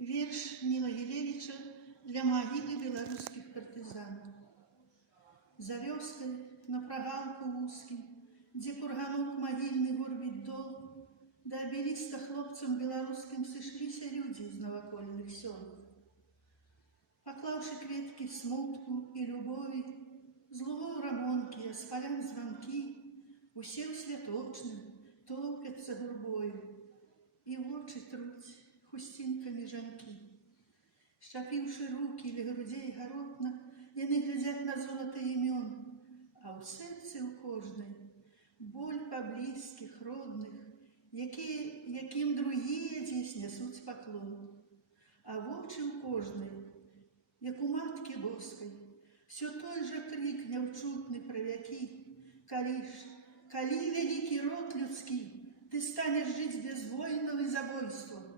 Верш Ніла Гілевіча для магілы беларускіх партызан. За вёскай на прагалку вузкім, дзе курганок магільны горбіць дол, да абеліска хлопцам беларускім сышліся людзі з навакольных сёл. Паклаўшы кветкі смутку і любові, з лугоў рамонкі, з палян званкі, усе ў святочным топяцца гурбою, і вочы труць хусцінкамі жанкі. Шчапіўшы рукі ля грудзей гаротна, яны глядзяць на золата імён, а ў сэрцы ў кожнай боль па блізкіх, родных, якім другія дзесь нясуць паклон. А вочы ў кожнай, як у маткі боскай, всё той жа крик няўчутны пра вякі: калі вялікі род людскі, ты станеш жыць без войнаў і забойстваў,